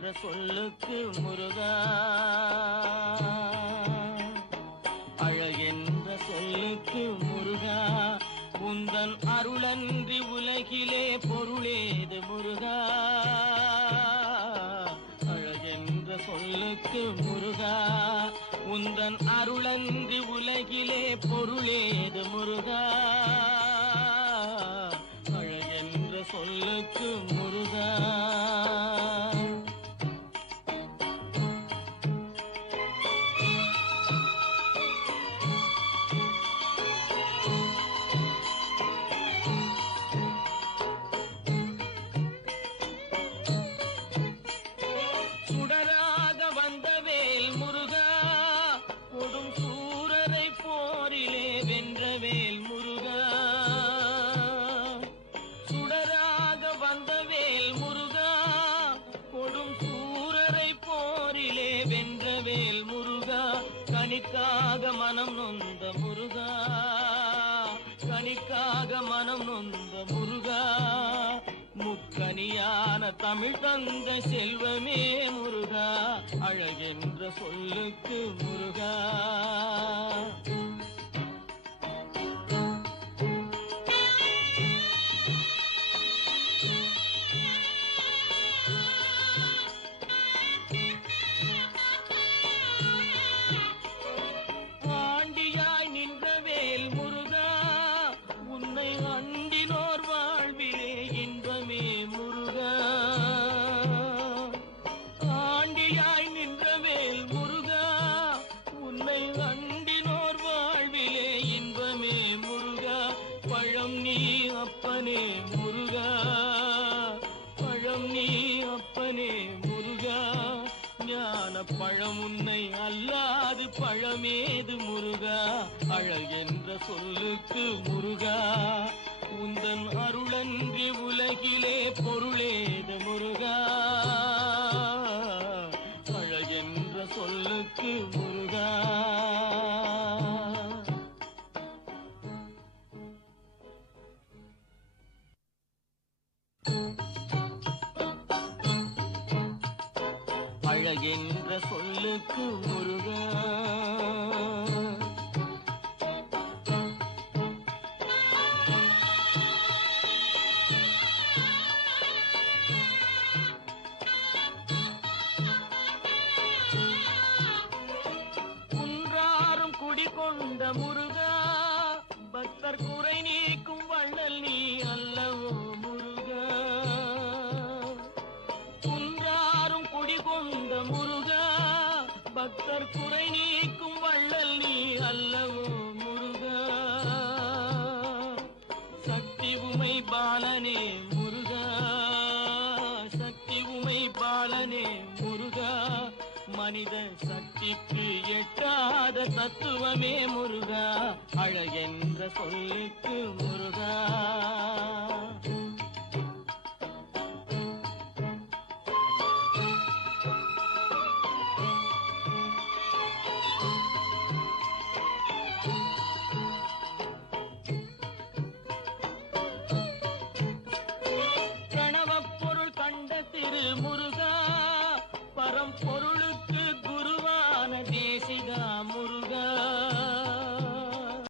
என்ற சொல்லுக்கு முருகா, அழகென்ற சொல்லுக்கு முருகா, உந்தன் அருளன்றி உலகிலே பொருளேது முருகா. அழகென்ற சொல்லுக்கு முருகா, உந்தன் அருளன்றி உலகிலே பொருளேது முருகா. அழகென்ற சொல்லுக்கு முருகா. சுடராக வந்தவேல் முருகா, கொடும் சூரரை போரிலே வென்றவேல் முருகா. சுடராக வந்தவேல் முருகா, கொடும் சூரரை போரிலே வென்றவேல் முருகா. கனிக்காக மனம் நொந்த முருகா, கனிக்காக மனம் நொந்த முருகா. முக்கனியான தமிழ் தந்த செல்வமே முருகா, அழகென்ற சொல்லுக்கு முருகா. ஆண்டியாய் நின்றவேல் முருகா, உன்னை அண்டினோர் வாழ்விலே இன்பமே முருகா. ஆண்டியாய் நின்றவேல் முருகா, உன்னை அண்டினோர் வாழ்விலே இன்பமே முருகா. பழம் நீ அப்பனே முருகா, பழம் நீ அப்பனே முருகா. ஞான பழம் உன்னை அல்லாது பழமேது முருகா. அழகென்ற சொல்லுக்கு முருகா, உந்தன் அருளன்றி உலகிலே பொருளேது முருகா. அழகென்ற சொல்லுக்கு முருகா. அழகென்ற சொல்லுக்கு முருகா. குன்றாரும் குடிகொண்ட முருகா, பக்தர் குறை நீக்கும் வள்ளல் நீ அல்லவோ முருகா. குன்றாரும் குடிகொண்ட முருகா, பக்தர் குறை நீக்கும் வள்ளல் நீ அல்லவோ முருகா. சக்தி உமை பாலனே முருகா, சக்தி உமை பாலனே முருகா. மனித சக்திக்கு எட்டாத தத்துவமே முருகா. அழகென்ற சொல்லுக்கு முருகா.